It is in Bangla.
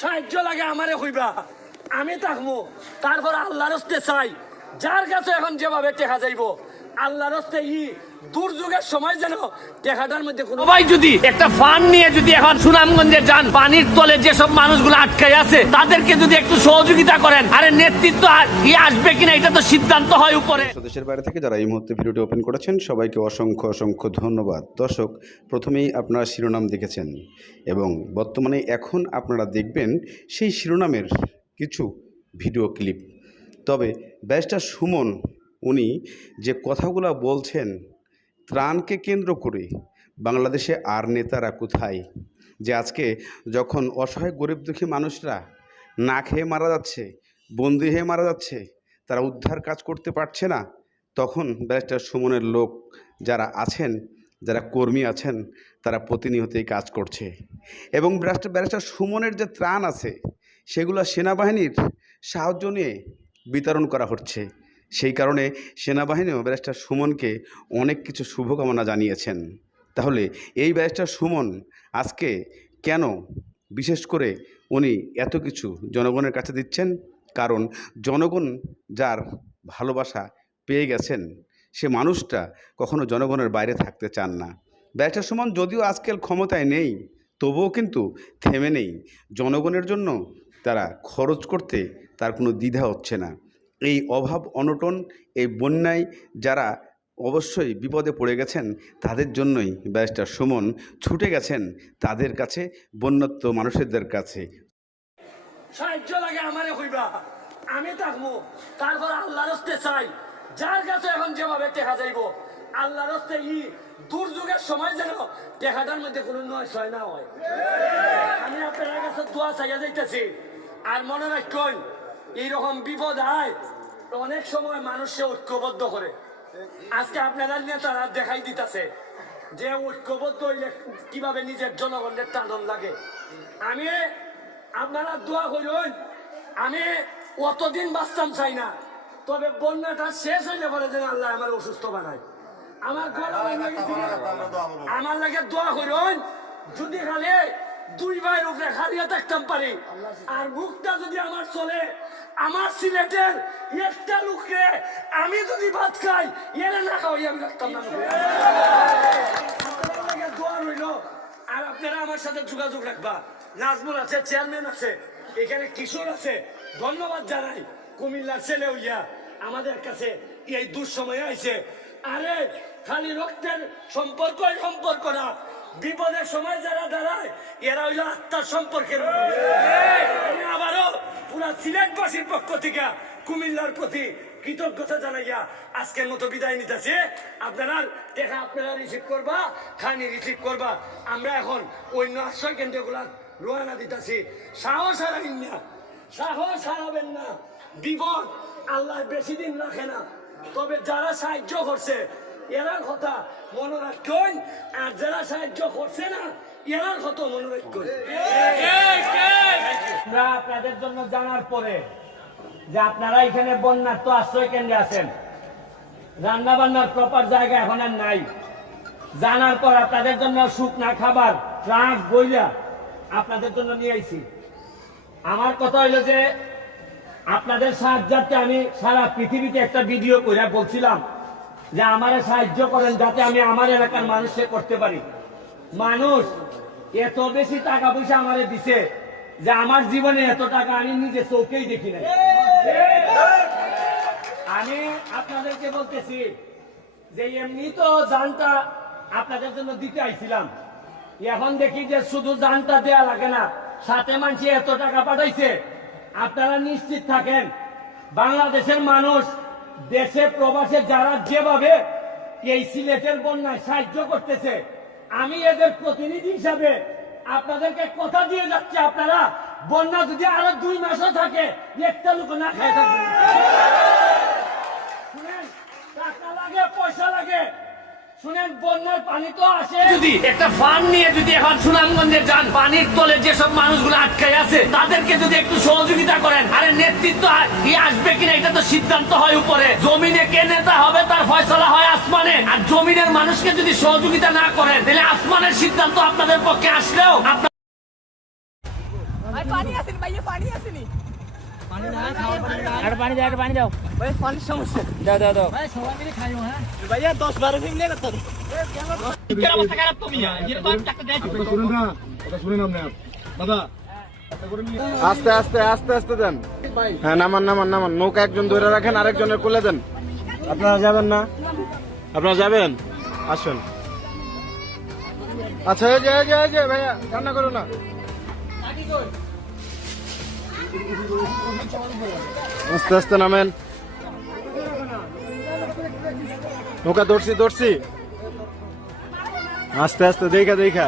সাহায্য লাগে আমারে হইবা আমি থাকব তারপর আল্লাহর চাই। যার কাছে এখন যেভাবে টেকা যাইব, আল্লাহর ই দুর্যোগের সময় যেন টেকাটার মধ্যে কোনো সবাই যদি একটা ফান নিয়ে যদি এখন সুনামগঞ্জে যান পানির তলে যেসব মানুষগুলো আটকাই আছে তাদেরকে যদি একটু সহযোগিতা করেন আরে নেতৃত্ব আসবে কিনা এটা তো সিদ্ধান্ত হয় উপরে। দেশের বাইরে থেকে যারা এই মুহূর্তে ভিডিওটি ওপেন করেছেন সবাইকে অসংখ্য অসংখ্য ধন্যবাদ। দর্শক প্রথমেই আপনারা শিরোনাম দেখেছেন এবং বর্তমানে এখন আপনারা দেখবেন সেই শিরোনামের কিছু ভিডিও ক্লিপ। তবে ব্যারিস্টার সুমন উনি যে কথাগুলো বলছেন ত্রাণকে কেন্দ্র করে বাংলাদেশে আর নেতারা কোথায়? যে আজকে যখন অসহায় গরিব দুঃখী মানুষরা না খেয়ে মারা যাচ্ছে, বন্দি হয়ে মারা যাচ্ছে, তারা উদ্ধার কাজ করতে পারছে না, তখন ব্যারিস্টার সুমনের লোক যারা আছেন, যারা কর্মী আছেন, তারা প্রতিনিয়তই কাজ করছে। এবং ব্যারিস্টার ব্যারিস্টার সুমনের যে ত্রাণ আছে, সেগুলো সেনাবাহিনীর সাহায্য নিয়ে বিতরণ করা হচ্ছে। সেই কারণে সেনাবাহিনীও ব্যারিস্টার সুমনকে অনেক কিছু শুভকামনা জানিয়েছেন। তাহলে এই ব্যারিস্টার সুমন আজকে কেন বিশেষ করে উনি এত কিছু জনগণের কাছে দিচ্ছেন? কারণ জনগণ যার ভালোবাসা পেয়ে গেছেন, সে মানুষটা কখনো জনগণের বাইরে থাকতে চান না। ব্যারিস্টার সুমন যদিও আজকাল ক্ষমতায় নেই, তবুও কিন্তু থেমে নেই। জনগণের জন্য তারা খরচ করতে তার কোনো দ্বিধা হচ্ছে না। এই অভাব অনটন, এই বন্যায় যারা অবশ্যই বিপদে পড়ে গেছেন, তাদের জন্যই ব্যারিস্টার সুমন ছুটে গেছেন তাদের কাছে, বন্যত্ব মানুষদের কাছে। সাহায্য লাগে আমারে হইবা আমি থাকব, তারপর আল্লাহর হস্তে চাই। যার কাছে এখন যেভাবে টেকা যাইব, আল্লাহর হস্তে ই দুর্যোগের সময় যেন টেকাটার মধ্যে কোনো নয় ছয় না হয়। আমি আপনার কাছে দোয়া চাইয়া যাইতেছি। আর মনে রাখুন এইরকম বিপদ আয় অনেক সময় মানুষকে ঐক্যবদ্ধ করে। আজকে আপনারা নেতারা দেখাই দিতেছে যে ঐক্যবদ্ধ হইলে কীভাবে নিজের জনগণের টানন লাগে। আমি আপনারা দোয়া করুন আমি অতদিন বাঁচতাম চাই না তবে বন্যাটা শেষ হইলে পরে যেন আল্লাহ আমার অসুস্থ বানায়। আমার গলা। আমার লাগে দোয়া করুন যদি খালি দুই ভাইয়ের উপরে খালিয়া থাকতাম পারি। আর মুখটা যদি আমার চলে আমার সিলেটের একটা লোককে আমি যদি ভাত খাই এরা না খাওয়াই আমি রাখতাম না। দোয়া রইল। আর আপনারা আমার সাথে যোগাযোগ রাখবা। নাজমুল আছে চেয়ারম্যান আছে এখানে কিশোর আছে। ধন্যবাদ জানাই কুমিল্লার ছেলে হইয়া আমাদের কাছে এই দুঃসময়ে আইছে। আরে খালি রক্তের সম্পর্ক সম্পর্ক না। বিপদের সময় যারা দাঁড়ায়, এরা হইল আত্মার সম্পর্কের আবারও পুরা সিলেটবাসীর পক্ষ থেকে কুমিল্লার প্রতি কৃতজ্ঞতা জানাইয়া আজকের মতো বিদায় নিতেছে। আপনারা দেখা আপনারা রিসিভ করবা, খানি রিসিভ করবা। আমরা এখন অন্য আশ্রয় কেন্দ্রগুলা রোয়ানা দিতেছি। সাহস হারাবেন না, সাহস হারাবেন না। বিপদ আল্লাহ বেশি দিন রাখে না। তবে যারা সাহায্য করছে এরার কথা মনে রাখবেন আর যারা সাহায্য করছে না এরার কথা মনে রাখবেন আমরা আপনাদের জন্য জানার পরে যে আপনারা এখানে বন্যার তো আশ্রয় কেন্দ্রে আছেন রান্না বান্নার প্রপার জায়গা এখন আর নাই। জানার পর আপনাদের জন্য শুকনা খাবার ট্রাক বইলা আপনাদের জন্য নিয়ে আইছি। আমার কথা হইল যে আপনাদের সাহায্যার্থে আমি সারা পৃথিবীতে একটা ভিডিও করে বলছিলাম যে আমারে সাহায্য করেন যাতে আমি আমার এলাকার মানুষকে করতে পারি। মানুষ, এত বেশি টাকা পয়সা আমারে দিছে যে আমার জীবনে এত টাকা আমি নিজে চোখেই দেখি নাই। আমি আপনাদেরকে বলতেছি যে এমনি তো জানটা আপনাদের জন্য দিতে আইছিলাম। এখন দেখি যে শুধু জানটা দেয়া লাগে না, সাথে মানুষ এত টাকা পাঠাইছে। আপনারা নিশ্চিত থাকেন, বাংলাদেশের মানুষ দেশে প্রবাসে যারা যেভাবে এই সিলেটের বন্যায় সাহায্য করতেছে, আমি এদের প্রতিনিধি হিসাবে আপনাদেরকে কথা দিয়ে যাচ্ছি আপনারা। বন্যা যদি আরও দুই মাসও থাকে, একটা লোক না খেয়ে থাকবে। টাকা লাগে, পয়সা লাগে। শুনেন বন্যার পানি তো আসে যদি একটা ফান নিয়ে যদি এখন সুনামগঞ্জে যান পানির তলে যেসব মানুষগুলো আটকাই আছে তাদেরকে যদি একটু সহযোগিতা করেন আরে নেতৃত্ব আর- ই আসবে কিনা এটা তো সিদ্ধান্ত হয় উপরে। জমিনে কে নেতা হবে তার ফয়সলা হয় আসমানে। আর জমিনের মানুষকে যদি সহযোগিতা না করেন তাহলে আসমানের সিদ্ধান্ত আপনাদের পক্ষে আসলেও আপনার পানি আসেনি ভাইয়া পানি আসেনি। আর পানি দাও আর পানি দাও। ভাই পানির সমস্যা। দাও দাও দাও। ভাইয়া দশ বারো দিন লেগে তো আস্তে আস্তে আস্তে আস্তে দেন। হ্যাঁ নামান নামান নামান। নৌকা একজন ধরে রাখেন আরেকজনের কোলে দেন। আপনারা যাবেন না? আপনারা যাবেন? আসুন। আচ্ছা এই যে এই যে এই যে ভাইয়া কান্না করো না। আস্তে আস্তে নামেন নৌকা ধরছি ধরছি আস্তে আস্তে দেখা দেখা